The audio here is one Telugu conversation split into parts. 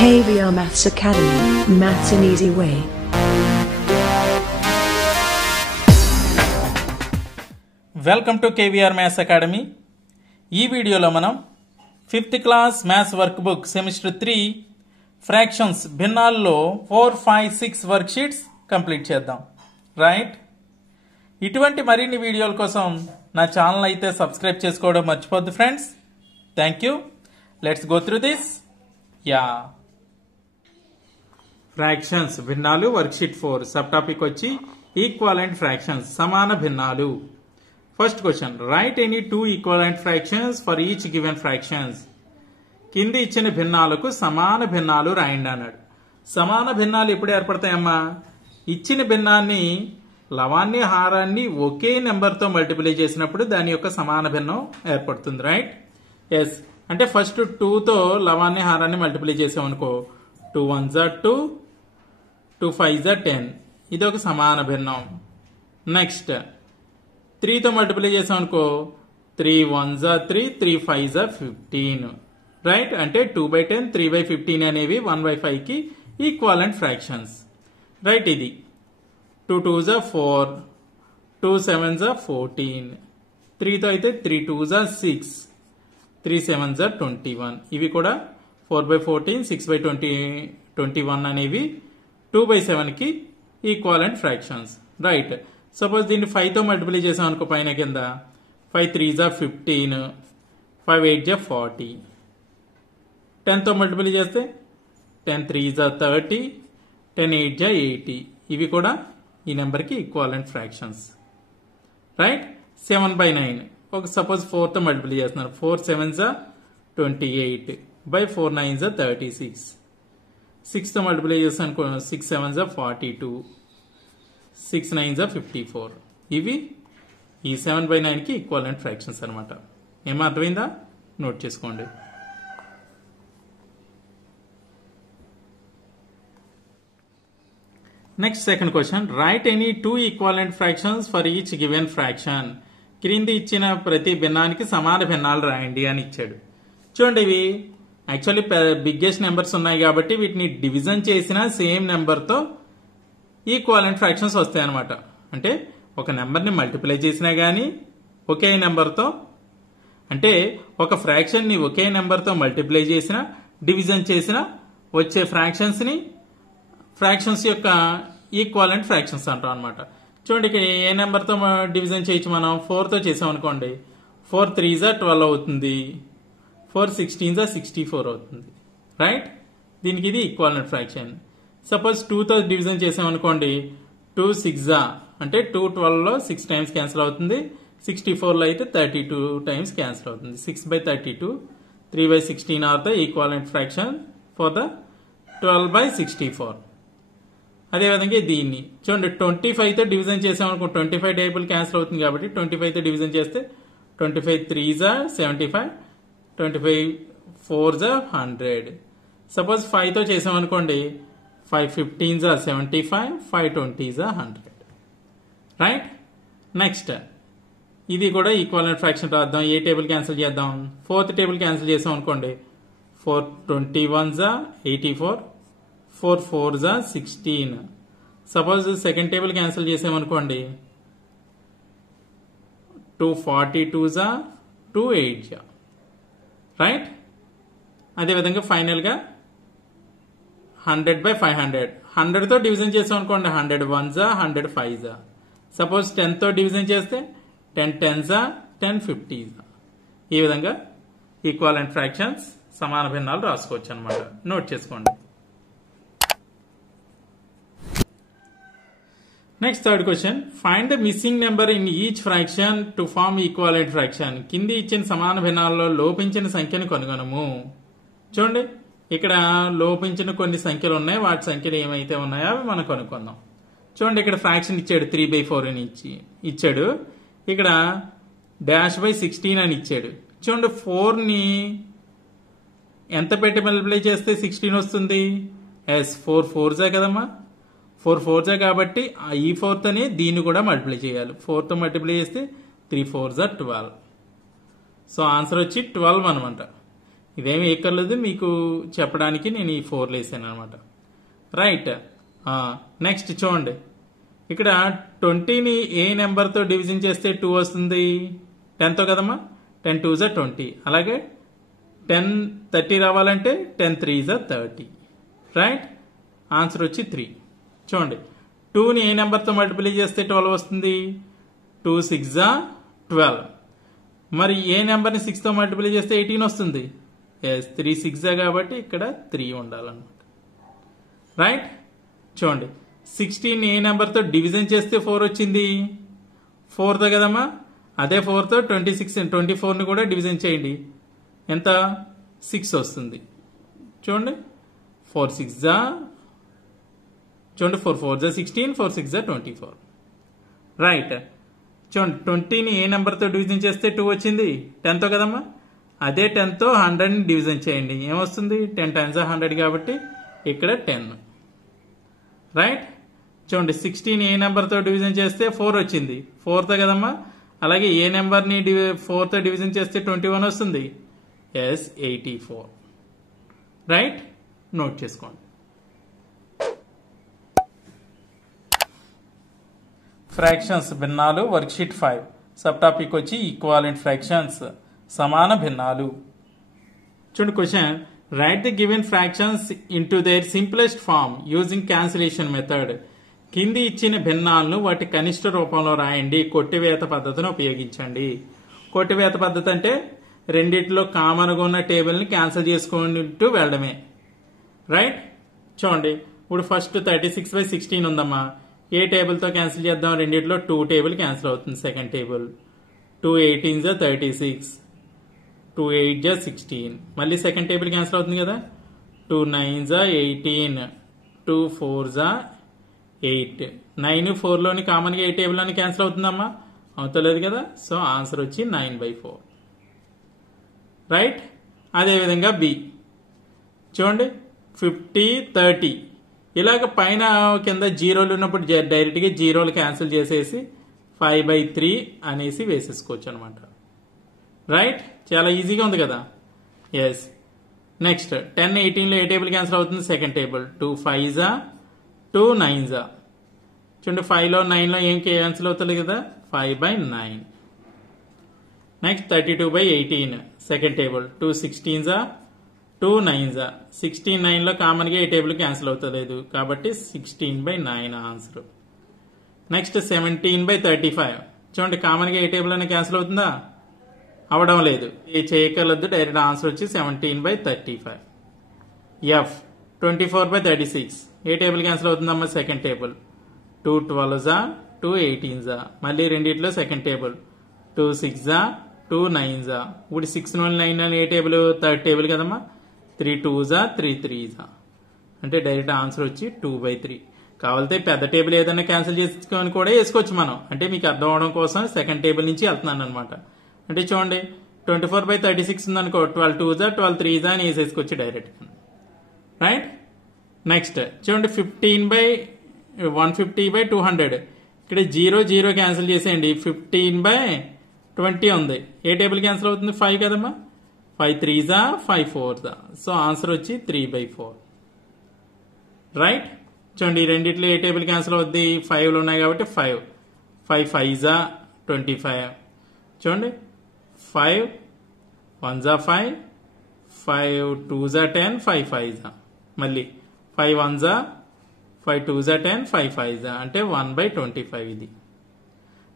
KVR Maths Academy, Maths an Easy Way. Welcome to KVR maths academy. ఈ వీడియోలో మనం 5th class maths workbook semester 3 fractions భిన్నాల్లో 4, 5, 6 వర్క్ షీట్స్ కంప్లీట్ చేద్దాం. రైట్, ఇటువంటి మరిన్ని వీడియోల కోసం నా ఛానల్ అయితే సబ్స్క్రైబ్ చేసుకోవడం మర్చిపోద్దు friends. Thank you. Let's go through this. Fractions భిన్నాలు వర్క్షీట్ 4 సబ్ టాపిక్ వచ్చి ఈక్వాలెంట్ ఫ్రాక్షన్స్ సమాన భిన్నాలు. First question, right any 2 equivalent fractions for each given fractions. కింది ఇచ్చిన భిన్నాలకు సమాన భిన్నాలు రాయండి అన్నాడు. సమాన భిన్నాలు ఎప్పుడు ఏర్పడతాయమ్మా? ఇచ్చిన భిన్నాన్ని లవాన్ని హారాన్ని ఒకే నెంబర్తో మల్టిప్లై చేసినప్పుడు దాని యొక్క సమాన భిన్నం ఏర్పడుతుంది. Right, yes. అంటే ఫస్ట్ 2తో లవాన్ని హారాన్ని multiply చేసామనుకో, 2 1s are 2, 2 5s are 10. ఇది ఒక సమాన భిన్నం. నెక్స్ట్ 3తో మల్టిప్లై చేసామనుకో, 3 1s are 3, 3 5s are 15. Right, అంటే 2/10, 3/15 అనేవి 1/5 కి ఈక్వాలెంట్ ఫ్రాక్షన్స్. రైట్, ఇది 2 2s are 4, 2 7s are 14. 3తో అయితే 3 2s are 6, 3 7s are 21. ఇవి కూడా 4/14, 6/21 అనేవి 2/7 కి ఈక్వాలెంట్ ఫ్రాక్షన్స్. రైట్, సపోజ్ దీన్ని 5తో మల్టిప్లై చేసాం అనుకో, పైన కింద 5 3s are 15, 5 8s are 40. 10తో multiply చేస్తే 10 3s are 30, 10 8s are 80. ఇవి కూడా ఈ నెంబర్కి ఈక్వాలెంట్ ఫ్రాక్షన్స్. రైట్, 7/9 ఒక సపోజ్ 4తో మల్టిప్లై చేస్తున్నారు, 4 7s are 28, by 4 9s are 36. 6తో multiply చేస్తాను, 6 7s are 42, 6 9s are 54. ఇవి ఈ 7/9 కి ఈక్వాలెంట్ ఫ్రాక్షన్స్ అనమాట. ఏమో అర్థమైందా? నోట్ చేసుకోండి. Next second question, right any 2 equivalent fractions for each given fraction. క్రింది ఇచ్చిన ప్రతి భిన్నానికి సమాన భిన్నాలు రాయండి అని ఇచ్చాడు. చూడండి, ఇవి యాక్చువల్లీ బిగ్గెస్ట్ నెంబర్స్ ఉన్నాయి కాబట్టి వీటిని డివిజన్ చేసిన సేమ్ నెంబర్తో ఈక్వాలెంట్ ఫ్రాక్షన్స్ వస్తాయి అనమాట. అంటే ఒక నెంబర్ని మల్టిప్లై చేసినా కానీ ఒకే నెంబర్తో, అంటే ఒక ఫ్రాక్షన్ని ఒకే నెంబర్తో మల్టిప్లై చేసినా డివిజన్ చేసినా వచ్చే ఫ్రాక్షన్స్ యొక్క ఈక్వాలెంట్ ఫ్రాక్షన్స్ అంటాం అనమాట. చూడండి, ఇక్కడ ఏ నెంబర్తో డివిజన్ చేయొచ్చు మనం? 4తో చేసాం అనుకోండి, 4 3s are 12 అవుతుంది, 4 16s are 64 అవుతుంది. రైట్, దీనికి ఇది ఈక్వాలెంట్ ఫ్రాక్షన్. సపోజ్ 2తో డివిజన్ చేసాం అనుకోండి, 2 6s are అంటే 2 12లో 6 టైమ్స్ క్యాన్సిల్ అవుతుంది, 64లో అయితే 32 టైమ్స్ క్యాన్సిల్ అవుతుంది. 6/32, 3/16 are the equivalent fraction for the 12/64. అదేవిధంగా దీన్ని చూడండి, 25తో డివిజన్ చేసాం అనుకో, 25 టేబుల్ క్యాన్సిల్ అవుతుంది కాబట్టి 25తో డివిజన్ చేస్తే 25 3s are 75, 25 4s are 100. Suppose 5తో చేసాం అనుకోండి, 5 15s are 75, 5 20s are 100. Right, next ఇది కూడా ఈక్వాలెంట్ ఫ్రాక్షన్ రాద్దాం. ఏ టేబుల్ క్యాన్సిల్ చేద్దాం? 4th టేబుల్ క్యాన్సిల్ చేసాం అనుకోండి, 4 21s are 84, 4 4s are 16. Suppose second table cancel చేసామనుకోండి, 2 42s are 2 8s. రైట్, అదేవిధంగా ఫైనల్గా 100/500. 100తో డివిజన్ చేసాం అనుకోండి, 100 1s are 100 5s. Suppose 10తో division చేస్తే 10 10s are 10 50s. ఈ విధంగా ఈక్వాలెంట్ ఫ్రాక్షన్స్ సమాన భిన్నాలు రాసుకోవచ్చు అనమాట. నోట్ చేసుకోండి. Next third question, find the missing number in each fraction to form equivalent fraction. కింది ఇచ్చిన సమాన భిన్నాల్లో లోపించిన సంఖ్యను కనుగొనము. చూడండి, ఇక్కడ లోపించిన కొన్ని సంఖ్యలు ఉన్నాయి, వాటి సంఖ్యలు ఏమైతే ఉన్నాయో అవి మనం కనుక్కుందాం. చూడండి, ఇక్కడ ఫ్రాక్షన్ ఇచ్చాడు 3/4 అని ఇచ్చాడు. ఇక్కడ -/16 అని ఇచ్చాడు. చూడండి, 4ని ఎంత పెట్టి మల్టిప్లై చేస్తే 16 వస్తుంది? 4 4s కదమ్మా, 4 4s కాబట్టి ఈ 4తోనే దీన్ని కూడా మల్టిప్లై చేయాలి. 4తో మల్టిప్లై చేస్తే 3 4s are 12. సో ఆన్సర్ వచ్చి 12 అనమాట. ఇదేమి ఎక్కర్లేదు, మీకు చెప్పడానికి నేను ఈ 4 వేసాను అనమాట. రైట్. నెక్స్ట్ చూడండి, ఇక్కడ 20ని ఏ నెంబర్తో డివిజన్ చేస్తే 2 వస్తుంది? 10తో కదమ్మా. 10 2 = 20. అలాగే 10 30 రావాలంటే 10 3 = 30. రైట్. ఆన్సర్ వచ్చి 3. చూడండి, 2ని ఏ నెంబర్తో మల్టిప్లై చేస్తే 12 వస్తుంది? 2 6 = 12. మరి ఏ నెంబర్ని 6తో మల్టిప్లై చేస్తే 18 వస్తుంది? 3 6 కాబట్టి ఇక్కడ 3 ఉండాలన్నమాట. రైట్. చూడండి, 16 ఏ నెంబర్తో డివిజన్ చేస్తే 4 వచ్చింది? 4తో కదమ్మా. అదే 4తో 24ని కూడా డివిజన్ చేయండి. ఎంత? 6 వస్తుంది. చూడండి, 4 6 చూడండి, 4 4 16, 4 6 24. రైట్. చూడండి, 20ని ఏ నెంబర్తో డివిజన్ చేస్తే 2 వచ్చింది? 10తో కదమ్మా. అదే 10తో 100ని డివిజన్ చేయండి. ఏమొస్తుంది? 10 times 100 కాబట్టి ఇక్కడ 10. రైట్. చూడండి, 16 ఏ నెంబర్తో డివిజన్ చేస్తే 4 వచ్చింది? 4తో కదమ్మా. అలాగే ఏ నెంబర్ని 4తో డివిజన్ చేస్తే 21 వస్తుంది? 84. రైట్. నోట్ చేసుకోండి. ఫ్రాక్షన్స్ భిన్నాలు వర్క్షీట్ 5 సబ్ టాపిక్ వచ్చి ఈక్వాలెంట్ ఫ్రాక్షన్స్ సమాన భిన్నాలు. చూడండి question, write the given fractions into their simplest form using cancellation method. కింది ఇచ్చిన భిన్నాలను వాటి కనిష్ట రూపంలో రాయండి, కొట్టివేత పద్ధతిని ఉపయోగించండి. కొట్టివేత పద్ధతి అంటే రెండిట్లో కామన్గా ఉన్న టేబుల్ని క్యాన్సిల్ చేసుకుంటూ వెళ్ళడమే. రైట్. చూడండి, ఇప్పుడు ఫస్ట్ 36/16 ఉందమ్మా. ఏ టేబుల్తో క్యాన్సిల్ చేద్దాం? రెండిట్లో 2 టేబుల్ క్యాన్సిల్ అవుతుంది. Second table 2 18 = 36, 2 8 = 16. మళ్ళీ సెకండ్ టేబుల్ క్యాన్సిల్ అవుతుంది కదా. 2 9 = 18, 2 4 = 8. 9 4లోని కామన్గా ఏ టేబుల్ అని క్యాన్సిల్ అవుతుందమ్మా? అవుతలేదు కదా. సో ఆన్సర్ వచ్చి 9/4. రైట్. అదేవిధంగా బి చూడండి, 50 30. ఇలాగ పైన కింద జీరోలు ఉన్నప్పుడు డైరెక్ట్గా జీరోలు క్యాన్సిల్ చేసేసి 5/3 అనేసి వేసేసుకోవచ్చు అనమాట. రైట్. చాలా ఈజీగా ఉంది కదా. ఎస్. నెక్స్ట్ 10 18లో ఏ టేబుల్ క్యాన్సిల్ అవుతుంది? Second table. 2 5 = 2 9 చూడండి, 5లో 9లో ఏం క్యాన్సిల్ అవుతుంది కదా. 5/9. Next 32/18 second table. 2 16 = 2 9 16 9లో కామన్గా ఏ టేబుల్ క్యాన్సిల్ అవుతలేదు కాబట్టి 16/9 ఆన్సర్. నెక్స్ట్ 17/35 చూడండి, కామన్గా ఏ టేబుల్ అయినా క్యాన్సిల్ అవుతుందా? అవడం లేదు. ఏ చేయగలదు. డైరెక్ట్ ఆన్సర్ వచ్చి 17/35. ఎఫ్ 24/36 ఏ టేబుల్ క్యాన్సిల్ అవుతుందమ్మా? Second table. 2 12 2 18 మళ్ళీ రెండిట్లో సెకండ్ టేబుల్. 2 6 2 9 ఇప్పుడు 6 9 ఏ టేబుల్? థర్డ్ టేబుల్ కదమ్మా. 3 2 3 3 అంటే డైరెక్ట్ ఆన్సర్ వచ్చి 2/3. కావాలంటే పెద్ద టేబుల్ ఏదైనా క్యాన్సిల్ చేసుకొని కూడా వేసుకోవచ్చు మనం. అంటే మీకు అర్థం అవడం కోసం సెకండ్ టేబుల్ నుంచి వెళ్తున్నాను అనమాట. అంటే చూడండి, 24/36 ఉందనుకో, 12 2 12 3 అని వేసేసుకోవచ్చు డైరెక్ట్. రైట్. నెక్స్ట్ చూడండి, 150/200 ఇక్కడ 0 0 క్యాన్సిల్ చేసేయండి. 15/20 ఉంది. ఏ టేబుల్ క్యాన్సిల్ అవుతుంది? 5 కదమ్మా. 5 3 5 4 సో ఆన్సర్ వచ్చి 3/4. రైట్. చూడండి, రెండిట్లో ఏ టేబుల్ క్యాన్సిల్ అవుద్ది? 5లో ఉన్నాయి కాబట్టి 5 5 5 25 చూడండి, 5 1 5 5 2 10 5 5 మళ్ళీ 5 1 5 2 10 5 5 అంటే 1/25 ఇది.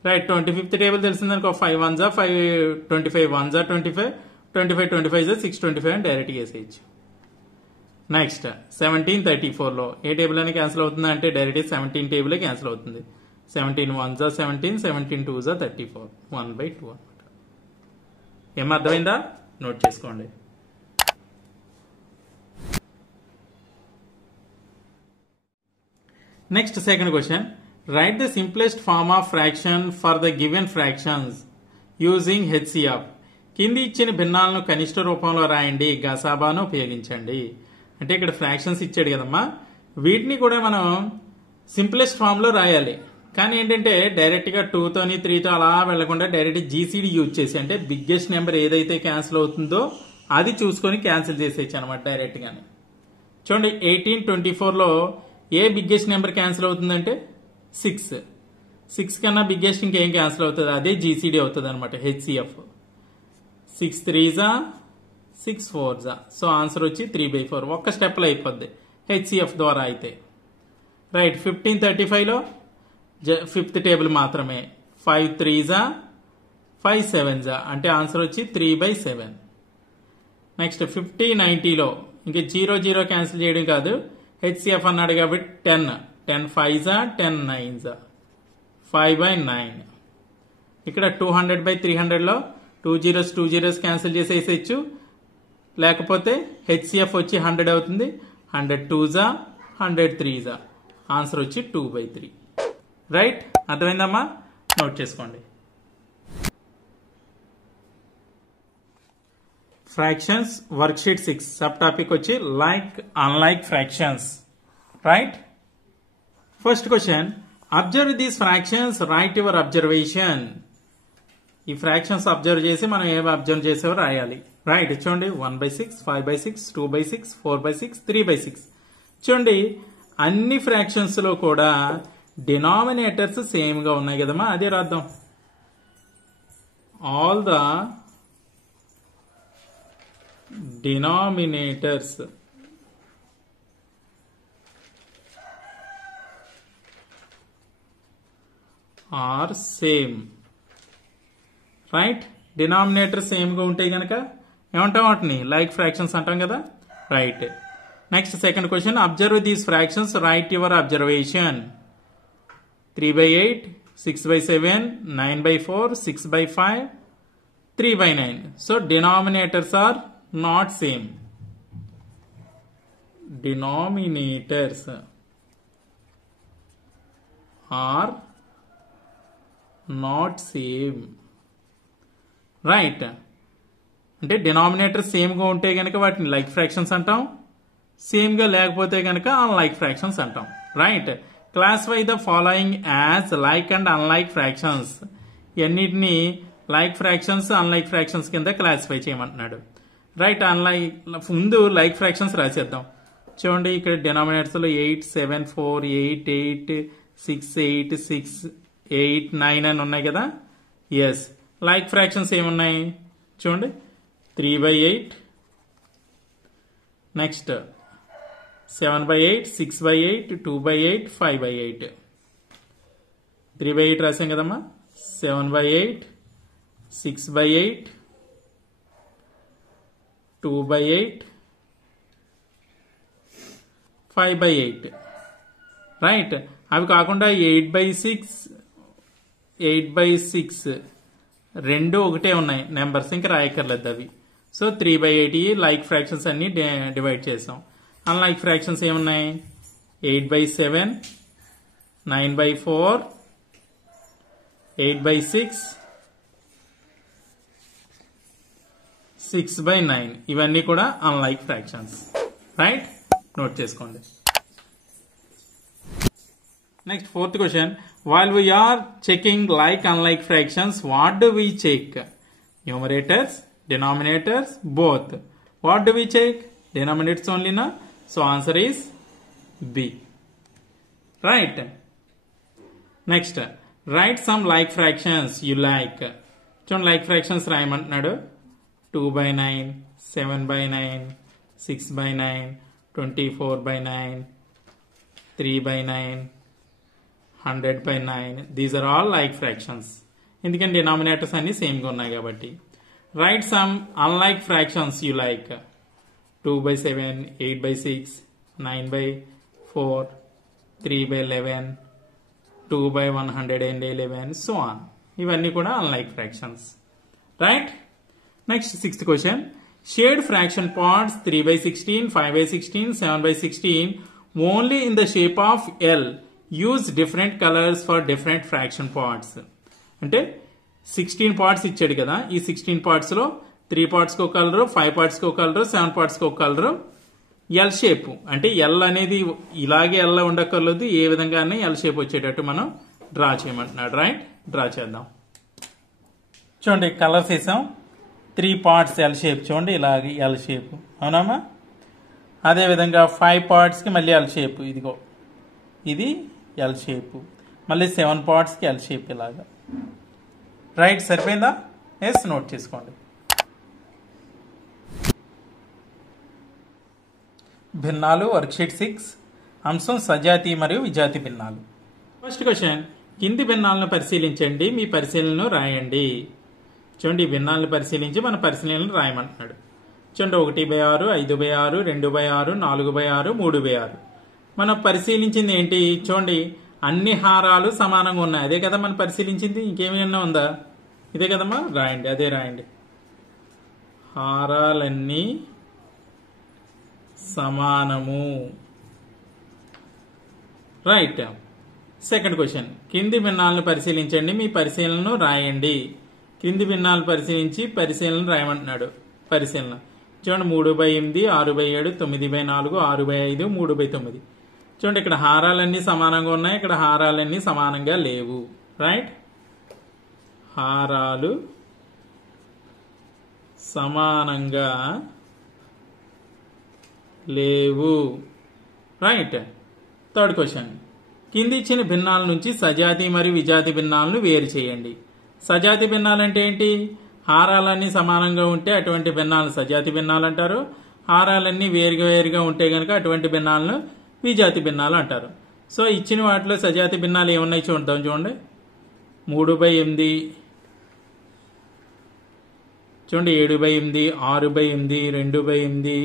రైట్. 25th టేబుల్ తెలిసిందనుకో, 5 1 5 25 1 25 25 25 625 అని డైరెక్ట్గా వేసేయచ్చు. నెక్స్ట్ 17/34లో ఏ టేబుల్ అని క్యాన్సిల్ అవుతుంది అంటే డైరెక్ట్ 17 టేబుల్ క్యాన్సిల్ అవుతుంది. 17 1 17 17 2 34 1/2 అనమాట. ఏం అర్థమైందా? నోట్ చేసుకోండి. Next second question, write the simplest form of fraction for the given fractions using HCF. కింది ఇచ్చిన భిన్నాలను కనిష్ట రూపంలో రాయండి, గసాబాను ఉపయోగించండి. అంటే ఇక్కడ ఫ్రాక్షన్స్ ఇచ్చాడు కదమ్మా, వీటిని కూడా మనం సింప్లెస్ట్ ఫామ్ లో రాయాలి. కానీ ఏంటంటే డైరెక్ట్ గా 2 3 అలా వెళ్లకుండా డైరెక్ట్ జీసీడీ యూజ్ చేసి, అంటే బిగ్గెస్ట్ నెంబర్ ఏదైతే క్యాన్సిల్ అవుతుందో అది చూసుకొని క్యాన్సిల్ చేసేయచ్చు అనమాట డైరెక్ట్ గానే. చూడండి 1824లో ఏ బిగ్గెస్ట్ నెంబర్ క్యాన్సిల్ అవుతుందంటే 6. 6 కన్నా బిగ్గెస్ట్ ఇంకేం క్యాన్సిల్ అవుతుంది, అదే జీసీడీ అవుతుంది అనమాట, HCF. 6 3s 6 4s. So answer వచ్చి 3/4. ఒక్క స్టెప్లో అయిపోద్ది హెచ్సిఎఫ్ ద్వారా అయితే. రైట్. 1535లో ఫిఫ్త్ టేబుల్ మాత్రమే. 5 3s 5 7s అంటే ఆన్సర్ వచ్చి 3/7. నెక్స్ట్ 5090లో ఇంక 0 0 క్యాన్సిల్ చేయడం కాదు, హెచ్సిఎఫ్ అన్నాడు కాబట్టి 10 10 5s 10 9s 5/9. ఇక్కడ 200/300లో 2 zeros క్యాన్సిల్ చేసేయచ్చు, లేకపోతే హెచ్సిఎఫ్ వచ్చి 100 అవుతుంది. 100 2s 100 3s ఆన్సర్ వచ్చి 2/3. రైట్. అర్థమైందమ్మా? నోట్ చేసుకోండి. ఫ్రాక్షన్స్ వర్క్షీట్ 6 సబ్ టాపిక్ వచ్చి like unlike fractions. Right. First question, observe these fractions, right your observation. ఈ ఫ్రాక్షన్స్ అబ్జర్వ్ చేసి మనం ఏమి అబ్జర్వ్ చేసేవో రాయాలి. రైట్. చూడండి 1/6 5/6 2/6 4/6 3/6. చూడండి అన్ని ఫ్రాక్షన్స్ లో కూడా డినామినేటర్స్ సేమ్ గా ఉన్నాయి కదమ్మా, అదే రాద్దాం. All the denominators are same. Right. Denominator same గా ఉంటాయి కనుక ఏమంటాం వాటిని? లైక్ ఫ్రాక్షన్స్ అంటాం కదా. Right. Next second question, observe these fractions, right your observation. 3/8 6/7 9/4 6/5 3/9. So denominators are not same. Denominators are not same. Right. అంటే డినామినేటర్ సేమ్ గా ఉంటే గనక వాటిని లైక్ ఫ్రాక్షన్స్ అంటాం, సేమ్ గా లేకపోతే గనక అన్లైక్ ఫ్రాక్షన్స్ అంటాం. Right. Classify the following as like and unlike fractions. ఇవన్నిటిని లైక్ ఫ్రాక్షన్స్ అన్లైక్ ఫ్రాక్షన్స్ కింద క్లాసిఫై చేయమంటున్నాడు. రైట్. అన్లైక్ ముందు లైక్ ఫ్రాక్షన్స్ రాసేద్దాం. చూడండి ఇక్కడ డినామినేటర్స్ లో 8 7 4 8 8 6 8 6 8 9 అని ఉన్నాయి కదా. ఎస్. లైక్ ఫ్రాక్షన్స్ ఏమున్నాయి చూడండి, 3/8, నెక్స్ట్ 7/8 6/8 2/8 5/8. 3/8 రాసాం కదమ్మా. 7/8 6/8 2/8 5/8. రైట్. అవి కాకుండా 8/6 8/6 రెండు ఒకటే ఉన్నాయి నెంబర్స్, ఇంకా రాయక్కర్లేదు అవి. సో 3/8 లైక్ ఫ్రాక్షన్స్ అన్ని డివైడ్ చేసాం. అన్లైక్ ఫ్రాక్షన్స్ ఏమున్నాయి? 8/7 9/4 8/6 6/9. ఇవన్నీ కూడా అన్లైక్ ఫ్రాక్షన్స్. రైట్. నోట్ చేసుకోండి. Next fourth question, while we are checking like unlike fractions, what do we check? Numerators, denominators, both. What do we check? Denominators only na. So answer is B. Right. Next, write some like fractions you like. Chon like fractions రాయమంటున్నాడు. 2/9 7/9 6/9 24/9 3/9 100/9. These are all like fractions. ఎందుకంటే డినామినేటర్స్ అన్ని సేమ్ గా ఉన్నాయి కాబట్టి. Write some unlike fractions you like. 2/7 8/6 9/4 3/11 2/111 so on. ఇవన్నీ కూడా unlike fractions. Right. Next sixth question, shade fraction parts 3/16 5/16 7/16 only in the shape of L. Use different colours for different fraction parts. అంటే 16 పార్ట్స్ ఇచ్చాడు కదా, ఈ 16 పార్ట్స్ లో 3 పార్ట్స్ కి ఒక కలరు, 5 పార్ట్స్ కి ఒక కలరు, 7 పార్ట్స్ కి ఒక కలరు. ఎల్ షేప్ అంటే ఎల్ అనేది ఇలాగే ఎల్ ఉండక్కర్లేదు, ఏ విధంగానే ఎల్ షేప్ వచ్చేటట్టు మనం డ్రా చేయమంటున్నాడు. రైట్. డ్రా చేద్దాం. చూడండి కలర్స్ వేసాం. 3 పార్ట్స్ ఎల్ షేప్ చూడండి, ఇలాగ ఎల్ షేప్, అవునమ్మా. అదేవిధంగా 5 పార్ట్స్కి మళ్ళీ ఎల్ షేప్, ఇదిగో ఇది ఎల్ షేప్, మళ్ళీ 7 పార్ట్స్కి ఎల్ షేప్ ఇలాగా. రైట్, సరిపోయిందా? ఎస్, నోట్ చేసుకోండి. భిన్నాలు వర్క్షీట్ 6, అంశం సజాతి మరియు విజాతి భిన్నాలు. ఫస్ట్ క్వశ్చన్, కింది భిన్నాలను పరిశీలించండి, మీ పరిశీలనను రాయండి. చూడండి, ఈ భిన్నాలను పరిశీలించి మన పరిశీలనను రాయమంటున్నాడు. చూడండి, 1/6, 5/6, 2/6, 4/6, 3/6. మనం పరిశీలించింది ఏంటి? చూడండి, అన్ని హారాలు సమానంగా ఉన్నాయి. అదే కదా మనం పరిశీలించింది, ఇంకేమైనా ఉందా? ఇదే కదమ్మా, రాయండి, అదే రాయండి. హారాలన్నీ సమానము. రైట్. సెకండ్ క్వశ్చన్, కింది భిన్నాలను పరిశీలించండి, మీ పరిశీలనను రాయండి. క్రింది భిన్నాలను పరిశీలించి పరిశీలన రాయమంటున్నాడు. పరిశీలన చూడండి, 3/8, 6/7, 9/4, 6/5, 3/9. చూడండి, ఇక్కడ హారాలన్నీ సమానంగా ఉన్నాయి, ఇక్కడ హారాలన్నీ సమానంగా లేవు. రైట్, హారాలు సమానంగా లేవు. రైట్. థర్డ్ క్వశ్చన్, కింది ఇచ్చిన భిన్నాల నుంచి సజాతి మరియు విజాతి భిన్నాలను వేరు చేయండి. సజాతి భిన్నాలు అంటే ఏంటి? హారాలన్నీ సమానంగా ఉంటే అటువంటి భిన్నాలను సజాతి భిన్నాలు అంటారు. హారాలన్నీ వేరుగా ఉంటే కనుక అటువంటి భిన్నాలను విజాతి భిన్నాలు అంటారు. సో ఇచ్చిన వాటిలో సజాతి భిన్నాలు ఏమున్నాయి చూద్దాం. చూడండి, 3/8, చూడండి 7/8, 6/8, 2/8,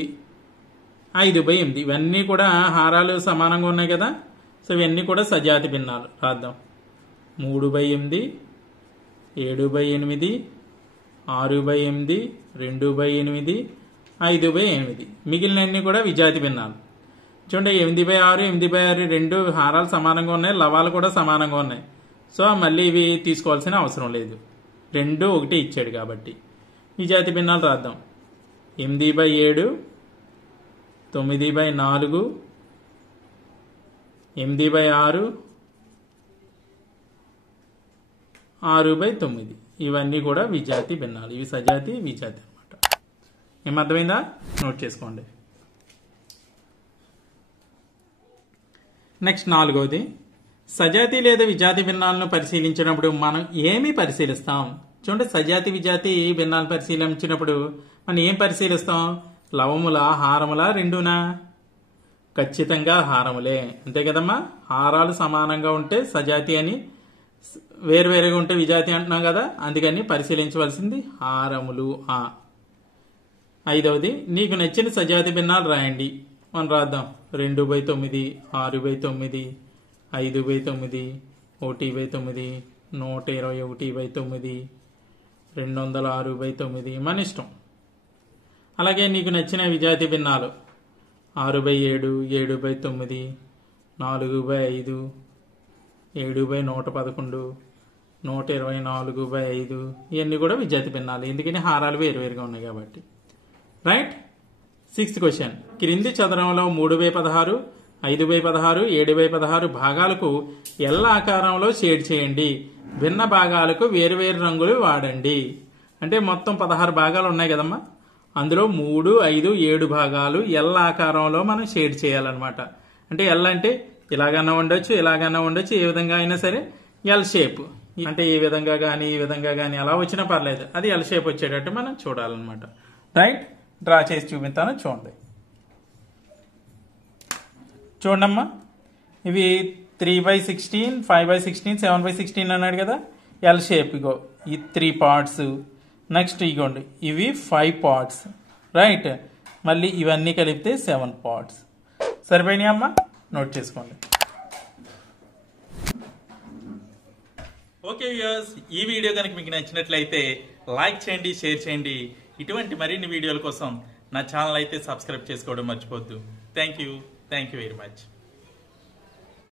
5/8. ఇవన్నీ కూడా హారాలు సమానంగా ఉన్నాయి కదా. సో ఇవన్నీ కూడా సజాతి భిన్నాలు. రాద్దాం. 3/8, 7/8, 6/8, 2/8, 5/8. మిగిలినన్ని కూడా విజాతి భిన్నాలు. చూడండి, 8/6, 8/6 రెండు హారాలు సమానంగా ఉన్నాయి, లవాలు కూడా సమానంగా ఉన్నాయి. సో మళ్ళీ ఇవి తీసుకోవాల్సిన అవసరం లేదు, రెండు ఒకటి ఇచ్చాడు కాబట్టి. విజాతి భిన్నాలు రాద్దాం. 8/7, 9/4, 8/6, 6/9. ఇవన్నీ కూడా విజాతి భిన్నాలు. ఇవి సజాతి, విజాతి అనమాట. ఏమర్థమైందా? నోట్ చేసుకోండి. నెక్స్ట్ 4వది, సజాతి లేదా విజాతి భిన్నాలను పరిశీలించినప్పుడు మనం ఏమి పరిశీలిస్తాం? చూడండి, సజాతి విజాతి భిన్నాలు పరిశీలించినప్పుడు మనం ఏం పరిశీలిస్తాం? లవముల, హారముల, రెండునా? ఖచ్చితంగా హారములే, అంతే కదమ్మా. హారాలు సమానంగా ఉంటే సజాతి అని, వేరువేరుగా ఉంటే విజాతి అంటున్నాం కదా, అందుకని పరిశీలించవలసింది హారములు. 5వది, నీకు నచ్చిన సజాతి భిన్నాలు రాయండి. మనం రాద్దాం. 2/9, 6/9, 5/9, 1/9, 121/9, 206/9. మన ఇష్టం. అలాగే నీకు నచ్చిన విజాతి భిన్నాలు 6/7, 7/9, 4/5, 7/111, 124/5. ఇవన్నీ కూడా విజాతి భిన్నాలు, ఎందుకని హారాలు వేరువేరుగా ఉన్నాయి కాబట్టి. రైట్. 6th క్వశ్చన్, క్రింది చదరంలో 3/16, 5/16, 7/16 భాగాలకు ఎల్ల ఆకారంలో షేడ్ చేయండి. భిన్న భాగాలకు వేరువేరు రంగులు వాడండి. అంటే మొత్తం 16 భాగాలు ఉన్నాయి కదమ్మా, అందులో 3, 5, 7 భాగాలు ఎల్ ఆకారంలో మనం షేడ్ చేయాలన్నమాట. అంటే ఎల్ అంటే ఇలాగన్నా ఉండొచ్చు, ఇలాగన్నా ఉండొచ్చు, ఏ విధంగా అయినా సరే ఎల్ షేప్. అంటే ఈ విధంగా కానీ ఈ విధంగా కానీ అలా వచ్చినా పర్లేదు, అది ఎల్ షేప్ వచ్చేటట్టు మనం చూడాలన్నమాట. రైట్. డ్రా చేసి చూపిస్తాను, చూడండి. చూడమ్మా, ఇవి 3/16, 5/16, 7/16 అన్నాడు కదా. ఎల్ షేప్, ఇగో ఈ 3 పార్ట్స్. నెక్స్ట్ ఇగోండి, ఇవి 5 పార్ట్స్. రైట్. మళ్ళీ ఇవన్నీ కలిపితే 7 పార్ట్స్. సరిపోయినాయి అమ్మా, నోట్ చేసుకోండి. ఓకే వ్యూయర్స్, ఈ వీడియో కనుక మీకు నచ్చినట్లయితే లైక్ చేయండి, షేర్ చేయండి. ఇటువంటి మరిన్ని వీడియోల కోసం నా ఛానల్ అయితే సబ్స్క్రైబ్ చేసుకోవడం మర్చిపోద్దు. Thank you very much.